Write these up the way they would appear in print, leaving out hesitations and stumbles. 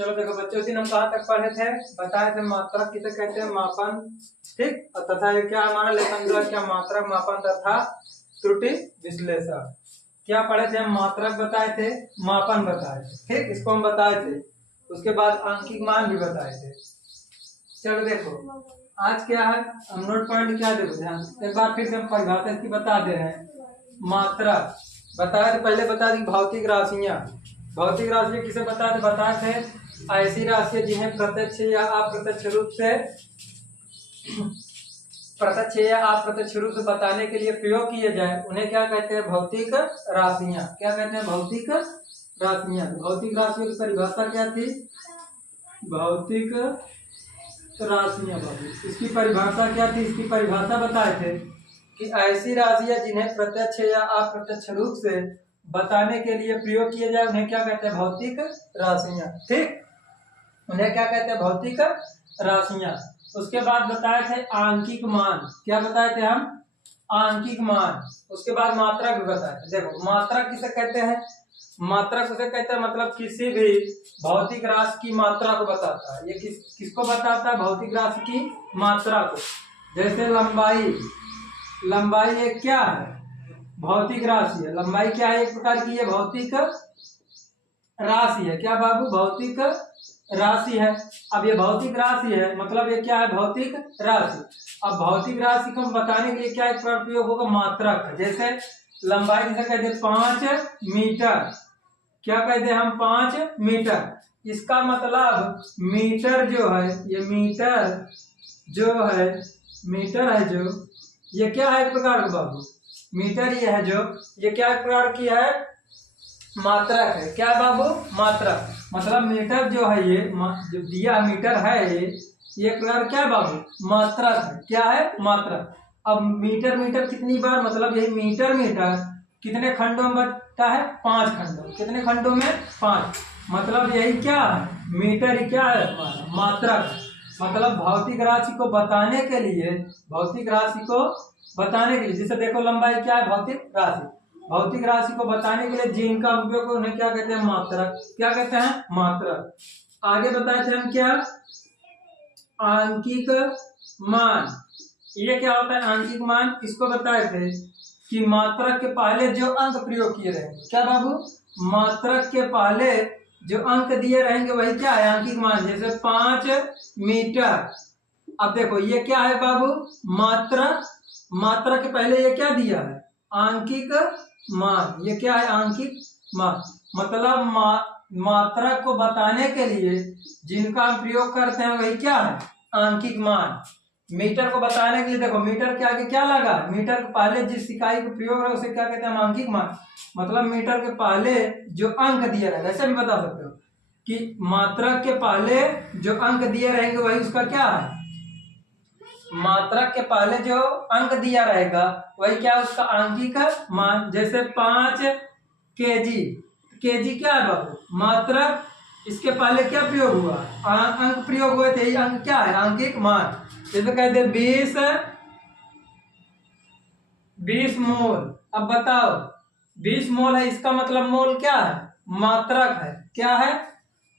चलो देखो बच्चों, दिन हम कहाँ तक पढ़े थे, बताए थे मात्रक किसे कहते हैं, मापन। ठीक, और तथा ये क्या हमारा लेखन जो है क्या, मात्रक मापन तथा त्रुटि विश्लेषण। क्या पढ़े थे हम, मात्रक बताए थे, मापन बताए थे, ठीक, इसको हम बताए थे। उसके बाद आंकिक मान भी बताए थे। चलो देखो आज क्या है, हम नोट पॉइंट क्या देखो ध्यान, एक बार फिर से हम परिभाषा इसकी बता दे रहे हैं। मात्रक बताया थे, पहले बता दी भौतिक राशियां। भौतिक राशियां किसे बताए थे ऐसी राशियां जिन्हें प्रत्यक्ष या अप्रत्यक्ष रूप से बताने के लिए प्रयोग किए जाए उन्हें क्या कहते हैं, भौतिक राशियां। क्या कहते हैं, भौतिक राशियां। भौतिक राशियों की परिभाषा क्या थी, भौतिक राशियां। इसकी परिभाषा क्या थी, इसकी परिभाषा बताए थे कि ऐसी राशियां जिन्हें प्रत्यक्ष या अप्रत्यक्ष रूप से बताने के लिए प्रयोग किए जाए उन्हें क्या कहते हैं, भौतिक राशियां। ठीक, उन्हें क्या कहते हैं, भौतिक राशियां। उसके बाद बताए थे आंकिक मान। क्या बताए थे हम, आंकिक मान। उसके बाद मात्रक भी बताए थे। देखो मात्रक किसे कहते हैं, मात्रक उसे कहते हैं मतलब किसी भी भौतिक राशि की मात्रा को बताता है। ये किसको बताता है, भौतिक राशि की मात्रा को। जैसे लंबाई, लंबाई एक क्या है, भौतिक राशि है। लंबाई क्या है, एक प्रकार की ये भौतिक राशि है। क्या बाबू, भौतिक राशि है। अब ये भौतिक राशि है मतलब ये क्या है, भौतिक राशि। अब भौतिक राशि को बताने के लिए क्या एक प्रयोग होगा, मात्रक। जैसे लंबाई जिसे कहते हैं 5 मीटर। क्या कहते हैं हम, 5 मीटर। इसका मतलब मीटर जो है, ये मीटर जो है, मीटर है जो, ये क्या है एक प्रकार का बाबू, मीटर ये है जो, ये क्या एक प्रकार की है, मात्रक है। क्या बाबू, मात्रक। मतलब मीटर जो है ये जो दिया मीटर है ये प्रकार क्या बाबू, मात्रक है। क्या है, मात्रक। अब मीटर मीटर कितनी बार, मतलब यही मीटर मीटर कितने खंडों में बंटता है, 5 खंडों। कितने खंडों में, 5। मतलब यही क्या है, मीटर ही क्या है, मात्रक। मतलब भौतिक राशि को बताने के लिए, भौतिक राशि को बताने के लिए, जैसे देखो लंबाई क्या है, भौतिक राशि। भौतिक राशि को बताने के लिए जिनका उपयोग उन्हें क्या कहते हैं, मात्रक। क्या कहते हैं, मात्रक। आगे बताए थे हम क्या, आंकिक मान। ये क्या होता है, आंकिक मान। इसको बताए थे कि मात्रक के पहले जो अंक प्रयोग किए रहेंगे, क्या बाबू, मात्रक के पहले जो अंक दिए रहेंगे वही क्या है, आंकिक मान। जैसे 5 मीटर। अब देखो ये क्या है बाबू, मात्रक। मात्रक के पहले ये क्या दिया है, आंकिक मान। ये क्या है, आंकिक मान। मतलब मात्रक को बताने के लिए जिनका हम प्रयोग करते हैं वही क्या है, आंकिक मान। मीटर को बताने के लिए देखो मीटर के आगे क्या लगा, मीटर के पहले जिस इकाई का प्रयोग है उसे क्या कहते हैं, आंकिक मान। मतलब मीटर के पहले जो अंक दिया रहेगा, ऐसे भी बता सकते हो कि मात्रक के पहले जो अंक दिए रहेंगे वही उसका क्या है, मात्रक के पहले जो अंक दिया रहेगा वही क्या है, उसका आंकिक मान। जैसे 5 केजी। केजी क्या है बाबू, मात्रक। इसके पहले क्या प्रयोग हुआ, अंक प्रयोग हुए थे, अंक क्या है, आंकिक मान। जैसे कहते 20 मोल। अब बताओ 20 मोल है, इसका मतलब मोल क्या है, मात्रक है। क्या है,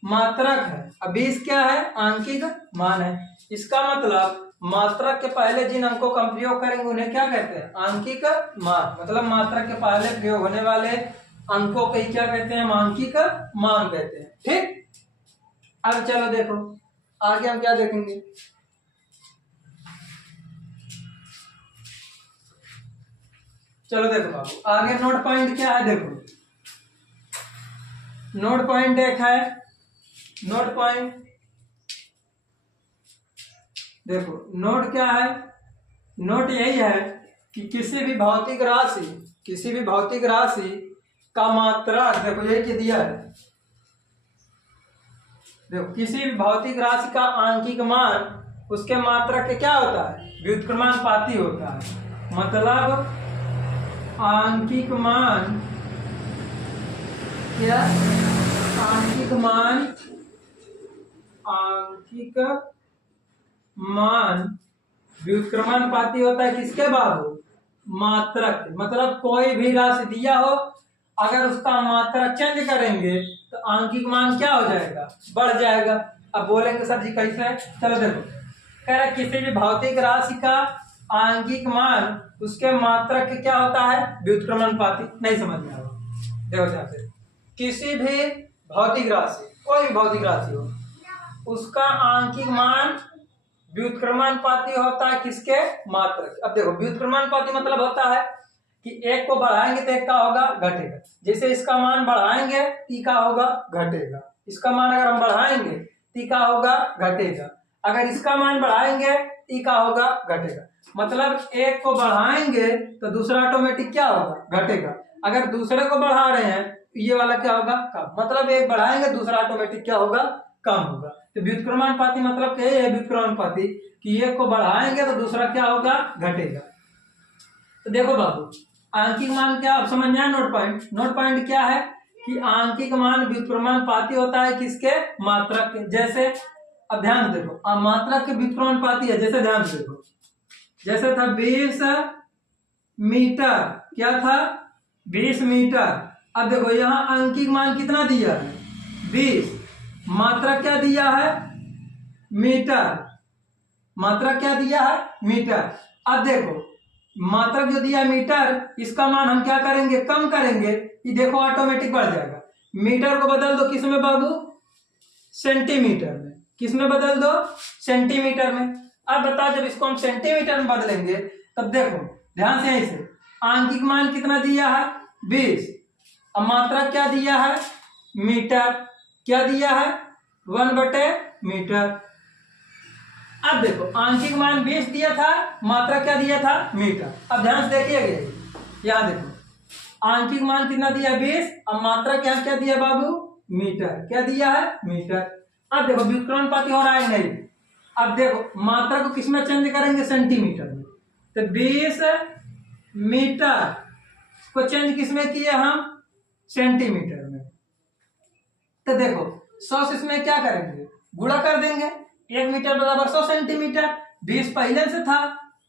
मात्रक है। अब 20 क्या है, आंकिक मान है। इसका मतलब मात्रक के पहले जिन अंकों का हम प्रयोग करेंगे उन्हें क्या कहते हैं, आंकिक मान। मतलब मात्रक के पहले प्रयोग होने वाले अंकों को क्या कहते हैं, आंकिक मान कहते हैं। ठीक, अब चलो देखो आगे हम क्या देखेंगे। चलो देखो बाबू आगे नोट पॉइंट क्या है, देखो नोट पॉइंट एक है, नोट पॉइंट देखो, नोट क्या है, नोट यही है कि किसी भी भौतिक राशि का मात्रक, देखो यही कि दिया है, देखो किसी भी भौतिक राशि का आंकिक मान उसके मात्रक के क्या होता है, व्युत्क्रमानुपाती होता है। मतलब आंकिक मान क्या, आंकिक मान व्युत्क्रमानुपाती होता है किसके बाबू, मात्रक। मतलब कोई भी राशि दिया हो अगर उसका मात्रा चेंज करेंगे तो आंकिक मान क्या हो जाएगा, बढ़ जाएगा। अब बोलेंगे सर जी कैसे, चलो देखो, कह रहे किसी भी भौतिक राशि का आंकिक मान उसके मात्रक के क्या होता है, व्युत्क्रमानुपाती। नहीं समझ में आया, देखो ध्यान से, किसी भी भौतिक राशि, कोई भी भौतिक राशि हो, उसका आंकिक मान व्युत्क्रमानुपाती होता है किसके, मात्रक। अब देखो व्युत्क्रमानुपाती मतलब होता है कि एक को बढ़ाएंगे तो एक का होगा घटेगा। जैसे इसका मान बढ़ाएंगे टी का होगा घटेगा, इसका मान अगर हम बढ़ाएंगे टी का होगा घटेगा, अगर इसका मान बढ़ाएंगे टी का होगा घटेगा। मतलब एक को बढ़ाएंगे तो दूसरा ऑटोमेटिक क्या होगा, घटेगा। अगर दूसरे को बढ़ा रहे हैं तो ये वाला क्या होगा, कम। मतलब एक बढ़ाएंगे दूसरा ऑटोमेटिक क्या होगा, कम होगा। तो व्युत्क्रमानुपाती मतलब क्या है, व्युत्क्रमानुपाती कि एक को बढ़ाएंगे तो दूसरा क्या होगा, घटेगा। तो देखो बाबू, आंकिक मान क्या, आप समझ जाए। नोट पॉइंट क्या है कि आंकिक मान व्युत्क्रमानुपाती होता है किसके, मात्रक के। जैसे अब ध्यान देखो, अब मात्रक के व्युत्क्रमानुपाती है। जैसे ध्यान देखो, जैसे था 20 मीटर, क्या था 20 मीटर। अब देखो यहाँ आंकिक मान कितना दिया है, 20, मात्रक क्या दिया है, मीटर, मात्रक क्या दिया है, मीटर। अब देखो मात्रक जो दिया मीटर, इसका मान हम क्या करेंगे, कम करेंगे, ये देखो ऑटोमेटिक बढ़ जाएगा। मीटर को बदल दो किस में बाबू, सेंटीमीटर में। किस में बदल दो, सेंटीमीटर में। अब बताओ जब इसको हम सेंटीमीटर में बदलेंगे तब देखो ध्यान से, ऐसे आंकिक मान कितना दिया है, 20, अब मात्रा क्या दिया है, मीटर, क्या दिया है, 1/मीटर। अब देखो आंशिक मान 20 दिया था, मात्रा क्या दिया था, मीटर। अब ध्यान से देखिएगा, यहाँ देखो आंशिक मान कितना दिया 20, अब मात्रा क्या दिया बाबू, मीटर, क्या दिया है, मीटर। अब देखो व्युत्क्रमानुपाती हो रहा है नहीं। अब देखो मात्रा को किसमें चेंज करेंगे, सेंटीमीटर में। तो 20 मीटर को चेंज किसमें किए हम, सेंटीमीटर में। तो देखो 100 से इसमें क्या करेंगे, गुणा कर देंगे। 1 मीटर बराबर 100 सेंटीमीटर, 20 पहले से था,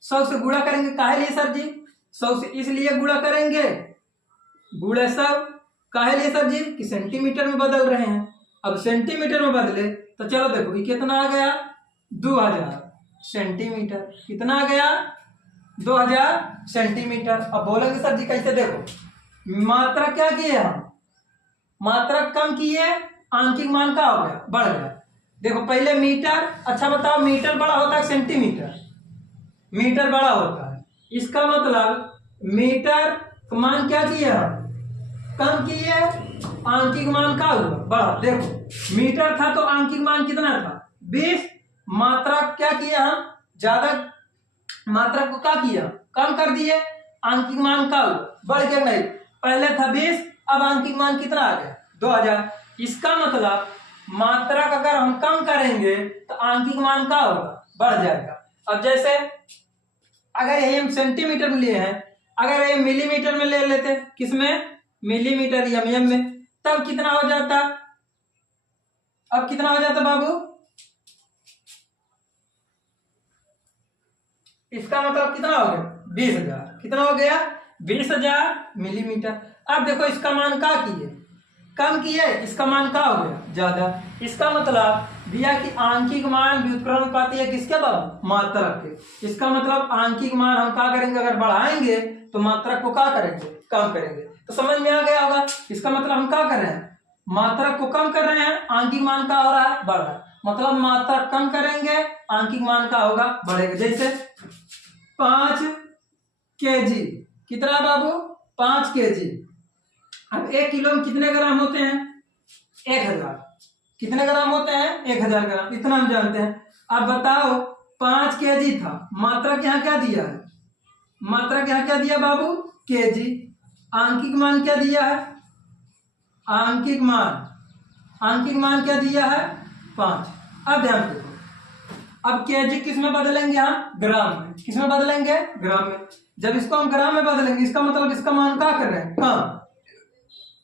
100 से गुणा करेंगे। काहे लिए सर जी, 100 से इसलिए गुणा करेंगे, गुणे 100, काहे लिए सर जी कि सेंटीमीटर में बदल रहे हैं। अब सेंटीमीटर में बदले तो चलो देखो ये कितना आ गया, 2000 सेंटीमीटर। कितना आ गया, 2000 सेंटीमीटर। अब बोलेंगे सर जी कैसे, देखो मात्रा क्या किए हम, मात्रा कम किए, आंशिक मान का हो गया, बढ़ गया। देखो पहले मीटर, अच्छा बताओ मीटर बड़ा होता है सेंटीमीटर, मीटर बड़ा होता है, इसका मतलब मीटर मान क्या किए हम, कम किए, आंशिक मान का हुआ, बढ़ा। देखो मीटर था तो आंशिक मान कितना था, 20, मात्रा क्या किया हम, ज्यादा, मात्रा को क्या किया, कम कर दिए, आंशिक मान का हुआ, बढ़ गया। नहीं, पहले था 20, अब आंशिक मान कितना आ गया, 2000। इसका मतलब मात्रा का अगर हम कम करेंगे तो आंशिक मान का होगा, बढ़ जाएगा। अब जैसे अगर ये हम सेंटीमीटर में लिए हैं, अगर ये मिलीमीटर में ले लेते, किसमें, मिलीमीटर या एम में, तब कितना हो जाता, अब कितना हो जाता बाबू, इसका मतलब कितना हो गया, 20,000। कितना हो गया, 20,000 मिलीमीटर। अब देखो इसका मान क्या किए, कम किए, इसका मान क्या हो गया, ज्यादा। इसका मतलब दिया कि आंशिक मान व्युत्क्रमानुपाती है किसके बाबू, मात्रक के। इसका मतलब आंशिक मान हम क्या करेंगे, अगर बढ़ाएंगे तो मात्रक को क्या करेंगे, कम करेंगे। तो समझ में आ गया होगा, इसका मतलब हम क्या कर रहे हैं, मात्रक को कम कर रहे हैं, आंशिक मान का हो रहा है, बढ़ रहा है। मतलब मात्रा कम करेंगे, आंशिक मान का होगा, बढ़ेगा। जैसे 5 kg, कितना बाबू, 5 kg। अब 1 किलो में कितने ग्राम होते हैं, 1000। कितने ग्राम होते हैं, 1000 ग्राम, इतना हम जानते हैं। अब बताओ 5 kg था, मात्रा क्या क्या दिया है, मात्रा क्या दिया बाबू, kg। आंशिक मान क्या दिया है, आंशिक मान क्या दिया है, 5। अब ध्यान देखो, अब kg किस में बदलेंगे हम, ग्राम में। किस में बदलेंगे, ग्राम में। जब इसको हम ग्राम में बदलेंगे, इसका मतलब इसका मान क्या कर रहे हैं, कम,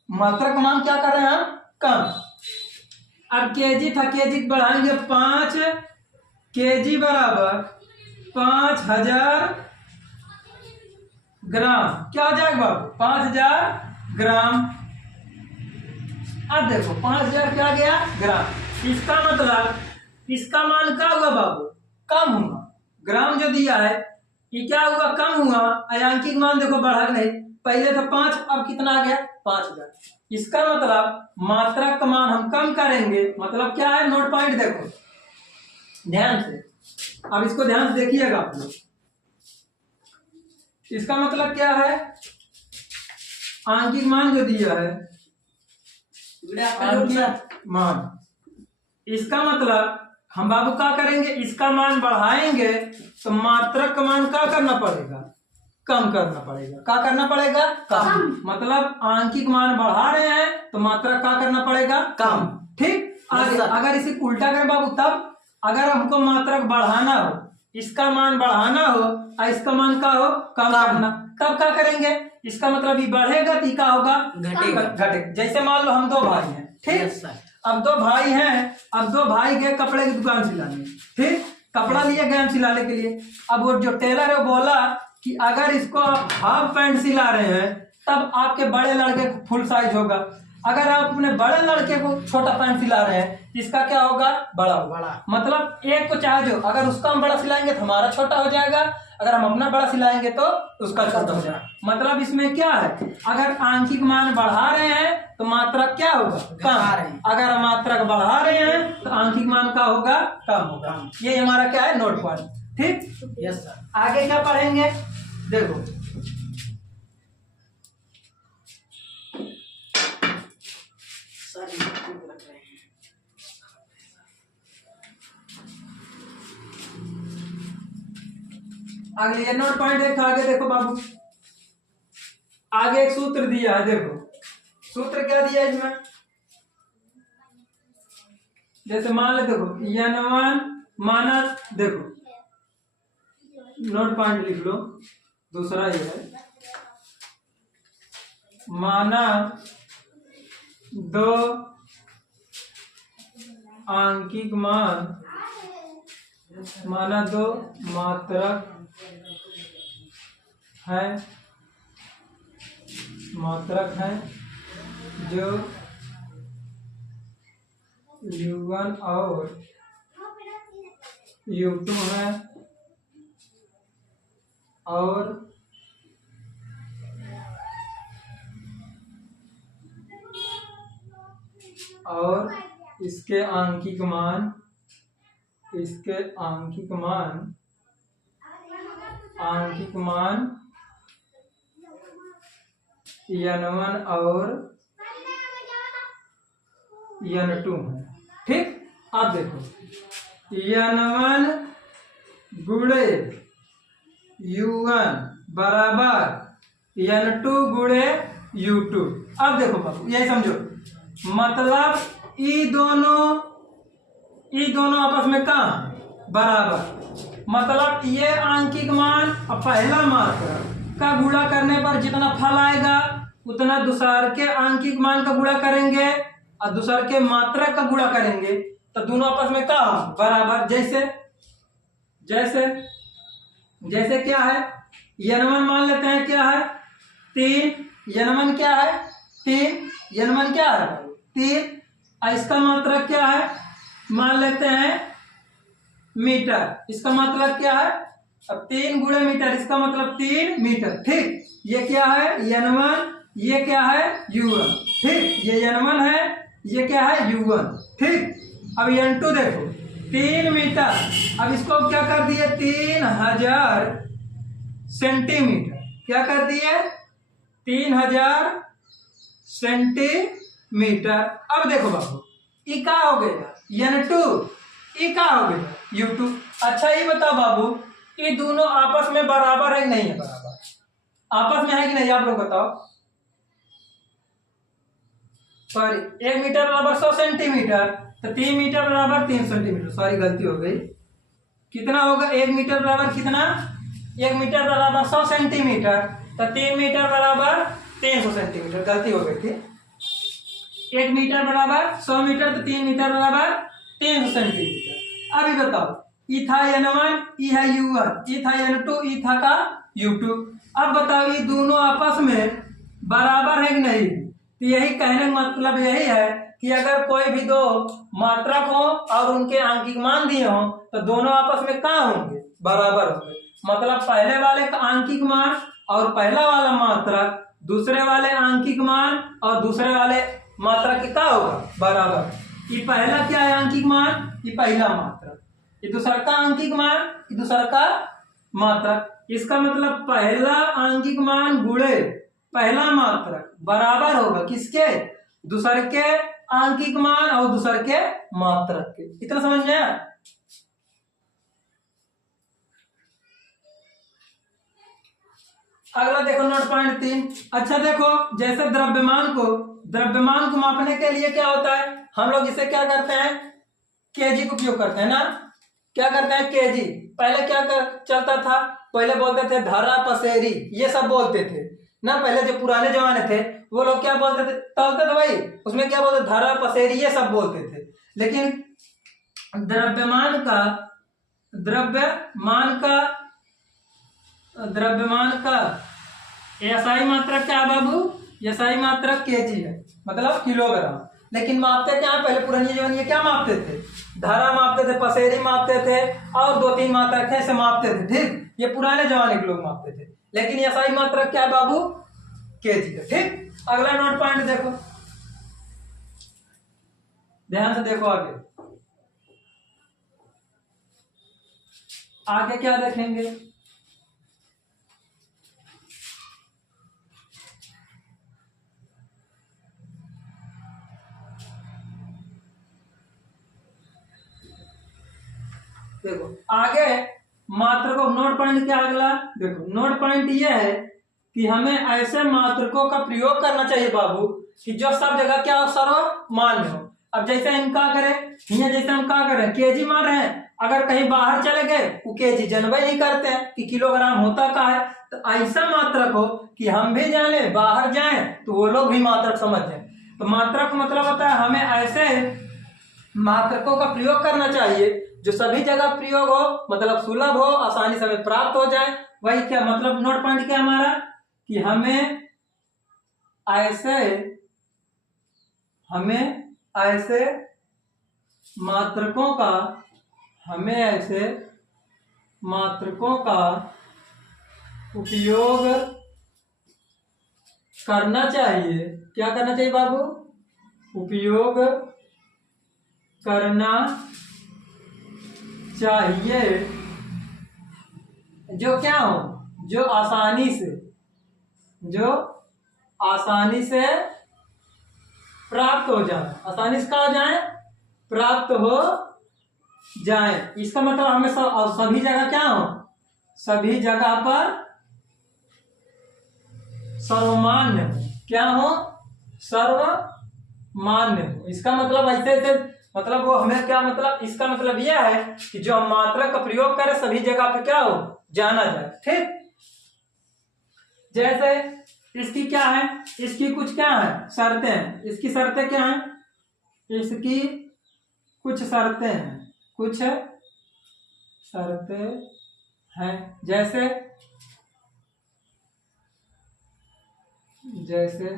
मात्रा का मान क्या कर रहे हैं हम, कम। अब kg था, kg बढ़ाएंगे 5 kg बराबर 5000 ग्राम, क्या हो जाएगा बाबू, 5000 ग्राम। अब देखो 5000 क्या गया ग्राम, इसका मतलब इसका मान क्या हुआ बाबू, कम हुआ। ग्राम जो दिया है ये क्या हुआ, कम हुआ। अंकित मान देखो बढ़ा नहीं, पहले था 5, अब कितना आ गया 5000। इसका मतलब मात्रक का मान हम कम करेंगे, मतलब क्या है, नोट पॉइंट देखो ध्यान से, अब इसको ध्यान से देखिएगा आप लोग। इसका मतलब क्या है, आंकिक मान जो दिया है आंकिक मान, इसका मतलब हम बाबू क्या करेंगे, इसका मान बढ़ाएंगे तो मात्रक का मान क्या करना पड़ेगा, कम करना पड़ेगा। क्या करना पड़ेगा, कम। मतलब आंकिक मान बढ़ा रहे हैं तो मात्रक क्या करना पड़ेगा, कम। ठीक। अगर इसे उल्टा करें बाबू, तब अगर हमको मात्रक बढ़ाना हो, इसका मान बढ़ाना हो और इसका मान क्या हो, कम करना, तब क्या करेंगे, इसका मतलब ये बढ़ेगा तो क्या होगा, घटेगा। घटेगा। जैसे मान लो हम 2 भाई हैं, ठीक। अब 2 भाई हैं, अब 2 भाई गए कपड़े की दुकान सिलाने, ठीक, कपड़ा लिए गए हम सिलाने के लिए। अब वो जो टेलर है वो बोला कि अगर इसको आप हाफ पैंट सिला रहे हैं तब आपके बड़े लड़के को फुल साइज होगा, अगर आप अपने बड़े लड़के को छोटा पैंट सिला रहे हैं इसका क्या होगा, बड़ा होगा। मतलब एक को चाहे जो, अगर उसका हम बड़ा सिलाएंगे तो हमारा छोटा हो जाएगा, अगर हम अपना बड़ा सिलाएंगे तो उसका छोटा हो जाएगा। मतलब इसमें क्या है, अगर आंकिक मान बढ़ा रहे हैं तो मात्रक क्या होगा, कम। अगर हम मात्रक बढ़ा रहे हैं तो आंकिक मान का होगा, कम होगा। ये हमारा क्या है, नोट पॉइंट। ठीक, यस सर। आगे क्या पढ़ेंगे, देखो अगले ये नोट पॉइंट एक आगे देखो बाबू, आगे एक सूत्र दिया है, देखो सूत्र क्या दिया है इसमें, जैसे मान ले देखो n1 माना, देखो नोट पॉइंट लिख लो, दूसरा ये है, माना 2 आंकिक मान, माना 2 मात्रक है, मात्रक है जो u1 और u2 है, और इसके आंकिक मान, इसके आंकिक मान n1 और n2 है। ठीक, अब देखो n1 गुणे u1 बराबर n2 गुणे u2। अब देखो बाबू यही समझो, मतलब ये दोनों आपस में कहाँ बराबर, मतलब ये आंकिक मान और पहला मात्रक का गुणा करने पर जितना फल आएगा उतना दूसर के आंकिक मान का गुणा करेंगे और दूसर के मात्रक का गुणा करेंगे तो दोनों आपस में क्या बराबर। जैसे क्या है, n1 मान लेते हैं क्या है 3, n1 क्या है 3, n1 क्या है 3, और इसका मात्रक क्या है, मान लेते हैं मीटर, इसका मतलब क्या है, अब 3 गुणे मीटर, इसका मतलब 3 मीटर। ठीक, ये क्या है n1, ये क्या है u1। ठीक, ये n1 है, ये क्या है u1। ठीक, अब n2 देखो 3 मीटर, अब इसको क्या कर दिए 3000 सेंटीमीटर, क्या कर दिए 3000 सेंटीमीटर। अब देखो बाबू ये क्या हो गया n2, ये क्या हो गया u2। अच्छा ये बताओ बाबू ये दोनों आपस में बराबर है कि नहीं है, बराबर आपस में है कि नहीं, आप लोग बताओ। सॉरी 1 मीटर बराबर 100 सेंटीमीटर, तो 3 मीटर बराबर 3 सेंटीमीटर, सॉरी गलती हो गई, कितना होगा 1 मीटर बराबर कितना, 1 मीटर बराबर 100 सेंटीमीटर, तो 3 मीटर बराबर 300 सेंटीमीटर, गलती हो गई थी। 1 मीटर बराबर 100 मीटर, तो 3 मीटर बराबर 300 सेंटीमीटर। अभी बताओ ई था n1, ई है u1, ई था n2, ई था u2। अब बताओ ये दोनों आपस में बराबर है कि नहीं, तो यही कहने का मतलब यही है कि अगर कोई भी दो मात्रक हो और उनके आंकिक मान दिए हो तो दोनों आपस में क्या होंगे, बराबर होंगे। मतलब पहले वाले का आंकिक मान और पहला वाला मात्रक दूसरे वाले आंकिक मान और दूसरे वाले मात्रक के क्या होगा, बराबर। ये पहला क्या है आंकिक मान, ये पहला मात्रक, ये दूसरा का आंकिक मान, ये दूसरा का मात्रक। इसका मतलब पहला आंकिक मान गुणे पहला मात्रक बराबर होगा किसके, दूसरे के आंकिक मान और दूसरे के मात्रक के। इतना समझ गया। अगला देखो नोट पॉइंट 3। अच्छा देखो, जैसे द्रव्यमान को मापने के लिए क्या होता है, हम लोग इसे क्या करते हैं, केजी का उपयोग करते हैं ना। क्या करते हैं, केजी। पहले क्या चलता था, पहले बोलते थे धरा पसेरी, ये सब बोलते थे ना। पहले जो पुराने जमाने थे वो लोग क्या बोलते थे, तलते थे भाई, उसमें क्या बोलते, धरा पसेरी, ये सब बोलते थे। लेकिन द्रव्यमान का एसआई मात्रक क्या है बाबू, एसआई मात्रक केजी है, मतलब किलोग्राम। लेकिन मापते क्या, पहले पुरानी जमाने क्या मापते थे, धारा मापते थे, पसेरी मापते थे और 2-3 मात्रक ऐसे मापते थे। ठीक, ये पुराने जमाने के लोग मापते थे। लेकिन एसआई मात्रक क्या है बाबू, केजी है। ठीक, अगला नोट पॉइंट देखो, ध्यान से देखो। आगे क्या देखेंगे, देखो आगे मात्रकों, नोट पॉइंट क्या अगला देखो, नोट पॉइंट ये है कि हमें ऐसे मात्रकों का प्रयोग करना चाहिए बाबू कि जो सब जगह क्या सर्वमान्य हो। अब जैसे हम क्या करें, यहाँ जैसे हम क्या करें, केजी मान रहे हैं, अगर कहीं बाहर चले गए वो केजी जानबे नहीं करते हैं कि किलोग्राम होता क्या है। तो ऐसा मात्रक हो कि हम भी जाने, बाहर जाएं तो वो लोग भी मात्रक समझ जाए। तो मात्रक मतलब होता है हमें ऐसे मात्रकों का प्रयोग करना चाहिए जो सभी जगह प्रयोग हो, मतलब सुलभ हो, आसानी से हमें प्राप्त हो जाए। वही क्या मतलब, नोट पॉइंट क्या हमारा कि हमें ऐसे मात्रकों का उपयोग करना चाहिए। क्या करना चाहिए बाबू, उपयोग करना चाहिए जो क्या हो, जो आसानी से प्राप्त हो जाए, आसानी से क्या हो जाए, प्राप्त हो जाए। इसका मतलब हमें सभी जगह क्या हो, सभी जगह पर सर्वमान्य हो। क्या हो, सर्वमान्य हो। इसका मतलब ऐसे मतलब वो हमें क्या मतलब, इसका मतलब यह है कि जो हम मात्रक का प्रयोग करें सभी जगह पे क्या हो, जाना जाए। ठीक, जैसे इसकी क्या है, इसकी कुछ क्या है, शर्तें हैं। इसकी शर्तें क्या हैं, इसकी कुछ शर्तें हैं। जैसे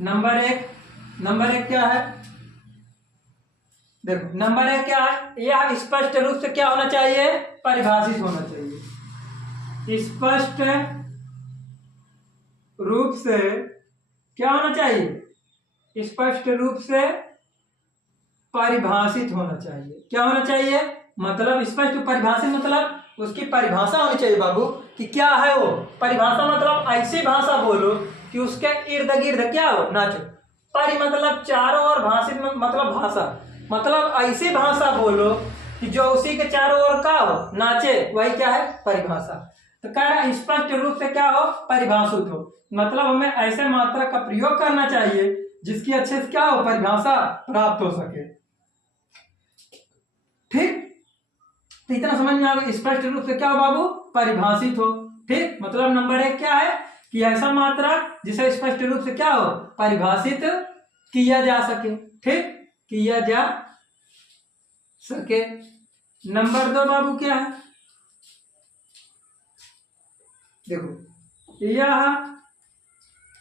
नंबर एक क्या है, देखो नंबर एक क्या है, यह स्पष्ट रूप से क्या होना चाहिए, परिभाषित होना चाहिए। स्पष्ट रूप से क्या होना चाहिए, स्पष्ट रूप से परिभाषित होना चाहिए। क्या होना चाहिए, मतलब स्पष्ट परिभाषित मतलब उसकी परिभाषा होनी चाहिए बाबू कि क्या है वो। परिभाषा मतलब ऐसी भाषा बोलो कि उसके इर्द गिर्द क्या हो, नाचो। परि मतलब चारों ओर, भाषित मतलब भाषा, मतलब ऐसी भाषा बोलो कि जो उसी के चारों ओर का हो, नाचे, वही क्या है, परिभाषा। तो कह रहा स्पष्ट रूप से क्या हो, परिभाषित हो। मतलब हमें ऐसे मात्रक का प्रयोग करना चाहिए जिसकी अच्छे से क्या हो, परिभाषा प्राप्त हो सके। ठीक, तो इतना समझ में आ गया, स्पष्ट रूप से क्या हो बाबू, परिभाषित हो। ठीक, मतलब नंबर एक क्या है कि ऐसा मात्रक जिसे स्पष्ट रूप से क्या हो, परिभाषित किया जा सके। ठीक, किया जा सके। नंबर 2 बाबू क्या है, देखो यह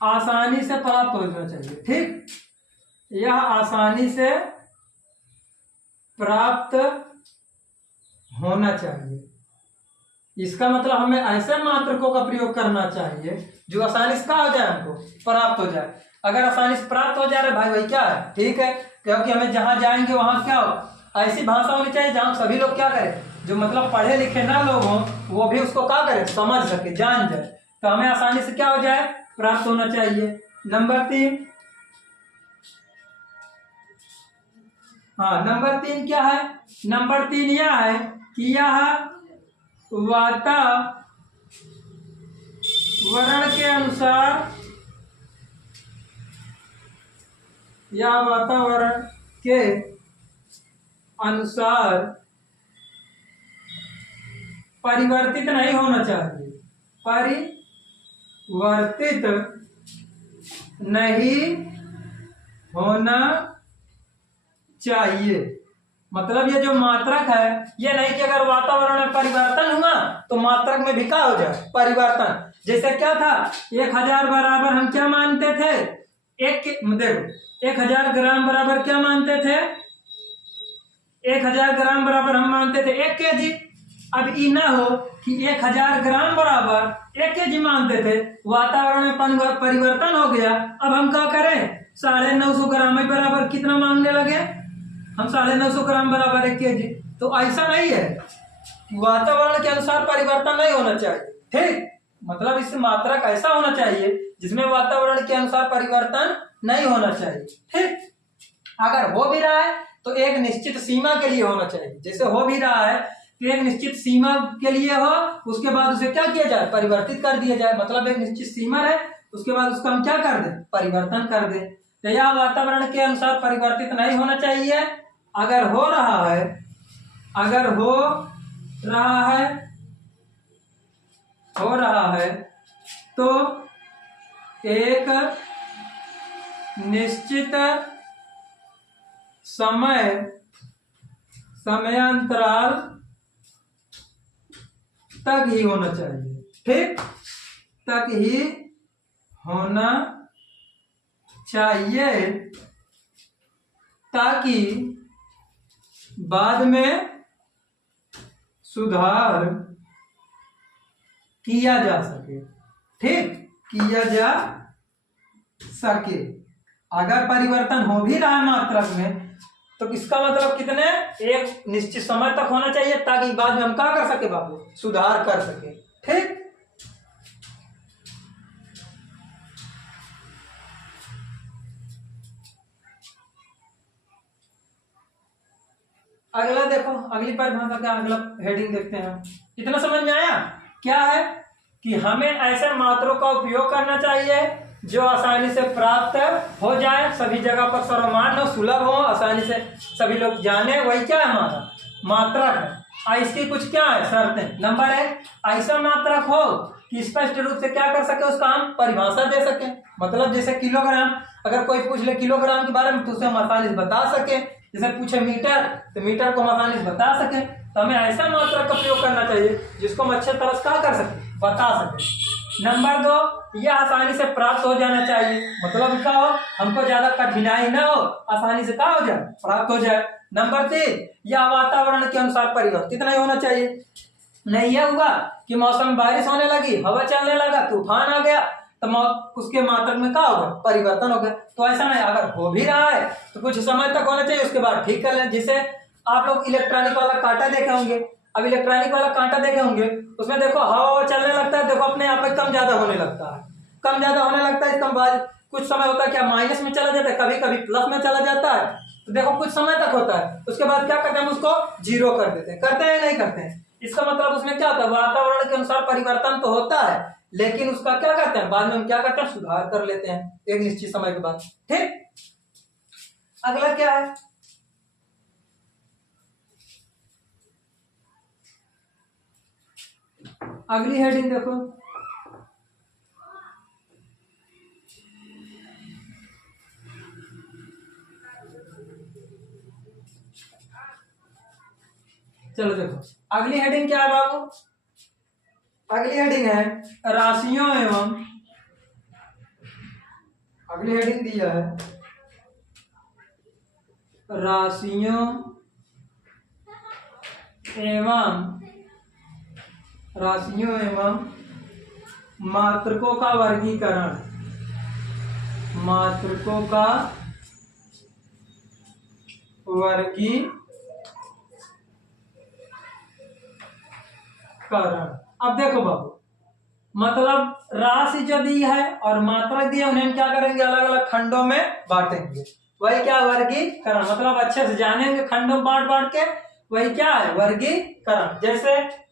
आसानी से प्राप्त हो जाना चाहिए। ठीक, यह आसानी से प्राप्त होना चाहिए। इसका मतलब हमें ऐसे मात्रकों का प्रयोग करना चाहिए जो आसानी से क्या हो जाए, हमको प्राप्त हो जाए। अगर आसानी से प्राप्त हो जा रहा है भाई भाई क्या है, ठीक है, क्योंकि हमें जहां जाएंगे वहां क्या हो, ऐसी भाषा होनी चाहिए जहां सभी लोग क्या करें, जो मतलब पढ़े लिखे ना लोग हों वो भी उसको क्या करें, समझ सके, जान जाए। तो हमें आसानी से क्या हो जाए, प्राप्त होना चाहिए। नंबर 3, हाँ नंबर 3 क्या है, नंबर 3 यह है कि यह वातावरण के अनुसार, या वातावरण के अनुसार परिवर्तित नहीं होना चाहिए, परिवर्तित नहीं होना चाहिए। मतलब ये जो मात्रक है, ये नहीं कि अगर वातावरण में परिवर्तन हुआ तो मात्रक में भी क्या हो जाए, परिवर्तन। जैसे क्या था, 1000 बराबर हम क्या मानते थे, देखो 1000 ग्राम बराबर क्या मानते थे, 1000 ग्राम बराबर हम मानते थे 1 kg। अब ये ना हो कि 1000 ग्राम बराबर 1 kg मानते थे, वातावरण में परिवर्तन हो गया, अब हम क्या करें, 950 ग्राम बराबर कितना मांगने लगे, हम 950 ग्राम बराबर 1 kg। तो ऐसा नहीं है, वातावरण के अनुसार परिवर्तन नहीं होना चाहिए। ठीक, मतलब इस मात्रक ऐसा होना चाहिए जिसमें वातावरण के अनुसार परिवर्तन नहीं होना चाहिए। ठीक, अगर हो भी रहा है तो एक निश्चित सीमा के लिए होना चाहिए। जैसे हो भी रहा है तो एक निश्चित सीमा के लिए हो, उसके बाद उसे क्या किया जाए, परिवर्तित कर दिया जाए। मतलब एक निश्चित सीमा है, उसके बाद उसका हम क्या कर दें, परिवर्तन कर दें। तो यह वातावरण के अनुसार परिवर्तित नहीं होना चाहिए। अगर हो रहा है, अगर हो रहा है तो एक निश्चित समयांतराल तक ही होना चाहिए। ठीक, तक ही होना चाहिए ताकि बाद में सुधार किया जा सके। ठीक, किया जा सके। अगर परिवर्तन हो भी रहा है मात्रक में तो इसका मतलब कितने, एक निश्चित समय तक होना चाहिए ताकि बाद में हम क्या कर सके, बाबू सुधार कर सके। ठीक, अगला देखो, अगली परिभाषा का अगला हेडिंग देखते हैं। इतना समझ में आया, क्या है कि हमें ऐसे मात्रों का उपयोग करना चाहिए जो आसानी से प्राप्त हो जाए, सभी जगह पर सर्वमान्य हो, सुलभ हो, आसानी से सभी लोग जाने, वही क्या है, हमारा मात्रक है। इसकी कुछ क्या है, शर्तें। नंबर 1, ऐसा मात्रक हो कि स्पष्ट रूप से क्या कर सके, उसका हम परिभाषा दे सके। मतलब जैसे किलोग्राम, अगर कोई पूछ ले किलोग्राम के बारे में तो उसे हम आसानी से बता सके। जैसे पूछे मीटर, तो मीटर को हम आसानी से बता सके। तो हमें ऐसा मात्रक का प्रयोग करना चाहिए जिसको हम अच्छे तरह से क्या कर सके, बता सके। नंबर 2, यह आसानी से प्राप्त हो जाना चाहिए। मतलब क्या हो, हमको ज्यादा कठिनाई ना हो, आसानी से क्या हो जाए, प्राप्त हो जाए। नंबर 3, यह वातावरण के अनुसार परिवर्तित नहीं होना चाहिए। नहीं यह हुआ कि मौसम बारिश होने लगी, हवा चलने लगा, तूफान आ गया, तो उसके मात्रक में क्या होगा, परिवर्तन हो गया। तो ऐसा नहीं, अगर हो भी रहा है तो कुछ समय तक होना चाहिए, उसके बाद ठीक कर लें। जैसे आप लोग इलेक्ट्रॉनिक वाला कांटा देखे होंगे, अब इलेक्ट्रॉनिक वाला कांटा देखे होंगे, उसमें देखो हवा चलने लगता है, देखो अपने आप कम ज्यादा होने लगता है, कम ज्यादा होने लगता है। इसका बाद कुछ समय होता है क्या, माइनस में चला जाता है, कभी कभी प्लस में चला जाता है। तो देखो कुछ समय तक होता है, उसके बाद क्या करते हैं, हम उसको जीरो कर देते हैं। करते हैं नहीं करते हैं। इसका मतलब उसमें क्या होता है, वातावरण के अनुसार परिवर्तन तो होता है, लेकिन उसका क्या करते हैं, बाद में हम क्या करते हैं, सुधार कर लेते हैं एक निश्चित समय के बाद। ठीक, अगला क्या है, अगली हेडिंग देखो। चलो देखो अगली हेडिंग क्या है बाबू, अगली हेडिंग है राशियों एवं अगली हेडिंग दिया है राशियों एवं मात्रकों का वर्गीकरण। मात्रकों का वर्गीकरण। अब देखो बाबू, मतलब राशि जो दी है और मात्रा दी है, उन्हें हम क्या करेंगे, अलग अलग खंडों में बांटेंगे। वही क्या वर्गीकरण, मतलब अच्छे से जानेंगे खंडों बांट बांट के, वही क्या है वर्गीकरण। जैसे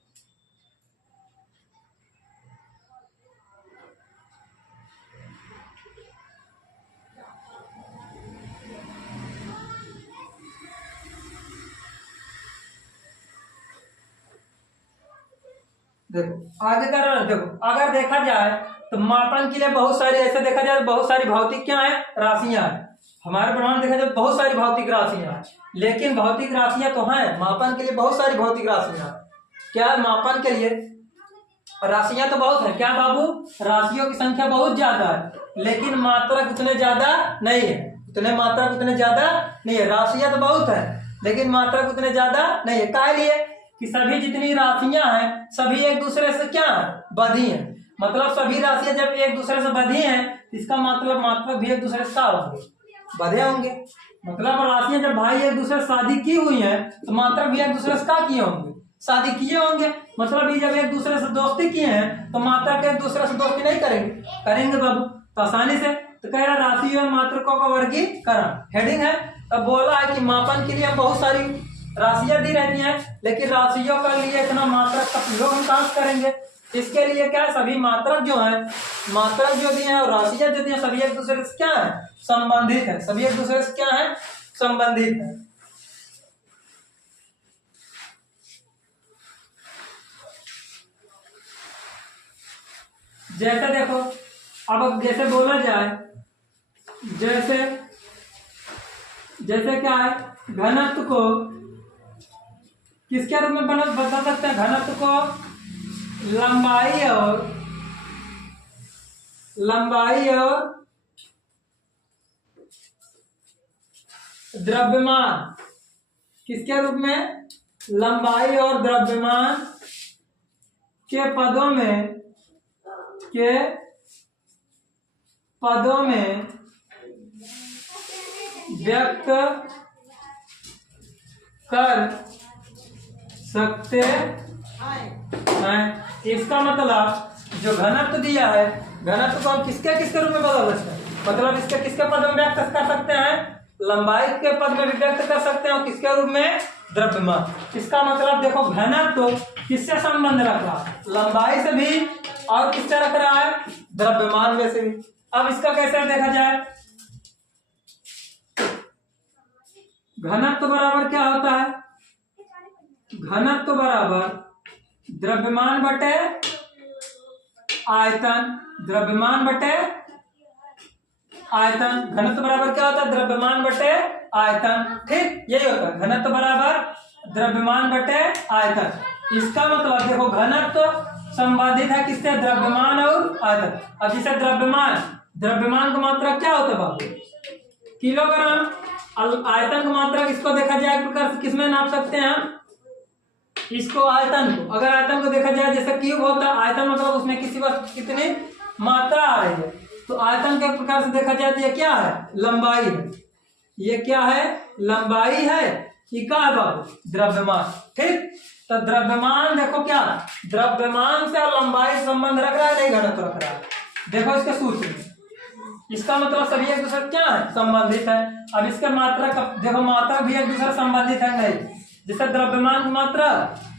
देखो आगे कर रहे, देखो अगर देखा जाए तो मापन के लिए बहुत सारी, ऐसे देखा जाए तो बहुत सारी भौतिक क्या है, राशियां हैं। हमारे ब्रह्मांड देखा जाए बहुत सारी भौतिक राशियां हैं, लेकिन भौतिक राशियां तो हैं, मापन के लिए बहुत सारी भौतिक राशियां। क्या मापन के लिए राशियां तो बहुत है, क्या बाबू, राशियों की संख्या बहुत ज्यादा है, लेकिन मात्रक उतने ज्यादा नहीं है। उतने मात्रक उतने ज्यादा नहीं है, राशियां तो बहुत है लेकिन मात्रक उतने ज्यादा नहीं है। काहे लिए कि सभी जितनी राशियां हैं सभी एक दूसरे से क्या है, बधी हैं। मतलब सभी राशियां जब एक दूसरे से बधी हैं, इसका मतलब मात्रक भी एक दूसरे से होंगे, बधे होंगे। मतलब राशियां जब भाई एक दूसरे से शादी की हुई हैं तो मात्रक भी एक दूसरे से किए होंगे, शादी किए होंगे। मतलब ये जब एक दूसरे से दोस्ती किए हैं तो मात्रक एक दूसरे से दोस्ती नहीं करेंगे, करेंगे बाबू, तो आसानी से। तो कह रहा राशि और मात्रकों का वर्गीकरण हेडिंग है। अब बोला है कि मापन के लिए बहुत सारी राशियां दी रहती हैं, लेकिन राशियों के लिए इतना मात्रक का प्रयोग हम कहाँ से करेंगे। इसके लिए क्या है, सभी मात्रक जो है, मात्रक जो दिए हैं और राशियां जो दी हैं, सभी एक दूसरे से क्या है, संबंधित है। सभी एक दूसरे से क्या है, संबंधित है। जैसे देखो, अब जैसे बोला जाए, जैसे जैसे क्या है, घनत्व को किसके रूप में बता सकते हैं, घनत्व को लंबाई और द्रव्यमान, किसके रूप में, लंबाई और द्रव्यमान के पदों में व्यक्त कर सकते हैं। इसका मतलब जो घनत्व दिया है, घनत्व को हम किसके किसके रूप में बदल सकते हैं, मतलब इसके किसके पद में व्यक्त कर सकते हैं, लंबाई के पद में भी व्यक्त कर सकते हैं, और किसके रूप में, द्रव्यमान। इसका मतलब देखो घनत्व किससे संबंध रख रहा है, लंबाई से भी, और किससे रख रहा है, द्रव्यमान में से भी। अब इसका कैसे देखा जाए, घनत्व बराबर क्या होता है, घनत्व बराबर द्रव्यमान बटे आयतन, द्रव्यमान बटे आयतन। घनत्व बराबर क्या होता है, द्रव्यमान बटे आयतन, ठीक, यही होता है, घनत्व बराबर द्रव्यमान बटे आयतन। इसका मतलब देखो घनत्व संबंधित है किससे, द्रव्यमान और आयतन। अब जिसे द्रव्यमान का मात्रा क्या होता है बाबू, किलोग्राम। आयतन का मात्रा किसको देखा जाए प्रकार से किसमें नाप सकते हैं हम, इसको आयतन को। अगर आयतन को देखा जाए जैसे क्यूब होता है, आयतन मतलब उसमें किसी वस्तु कितनी मात्रा आ रही है, तो आयतन के प्रकार से देखा जाए तो ये क्या है, लंबाई है। ये क्या है, लंबाई है। ये क्या है बाबू, द्रव्यमान, ठीक। तो द्रव्यमान देखो क्या, द्रव्यमान से लंबाई संबंध रख रहा है, नहीं घनत्व रख रहा है। देखो इसके सूत्र में, इसका मतलब सभी एक दूसरे क्या है, संबंधित है। अब इसके मात्रा का देखो, मात्रा भी एक दूसरे संबंधित है नहीं, जैसे द्रव्यमान की मात्रा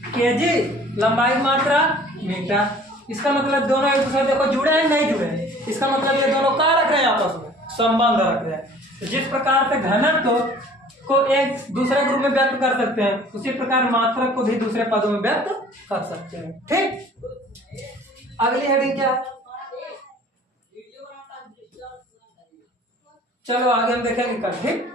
केजी, लंबाई की मात्रा मीटर। इसका मतलब दोनों एक दूसरे देखो जुड़े हैं, नहीं जुड़े हैं। इसका मतलब ये दोनों क्या रख रहे हैं, आपस में संबंध रख रहे हैं। तो जिस प्रकार से घनत्व को एक दूसरे ग्रुप में व्यक्त कर सकते हैं, उसी प्रकार मात्रक को भी दूसरे पदों में व्यक्त कर सकते हैं, ठीक। अगली हेडिंग क्या है, चलो आगे हम देखेंगे कल, ठीक।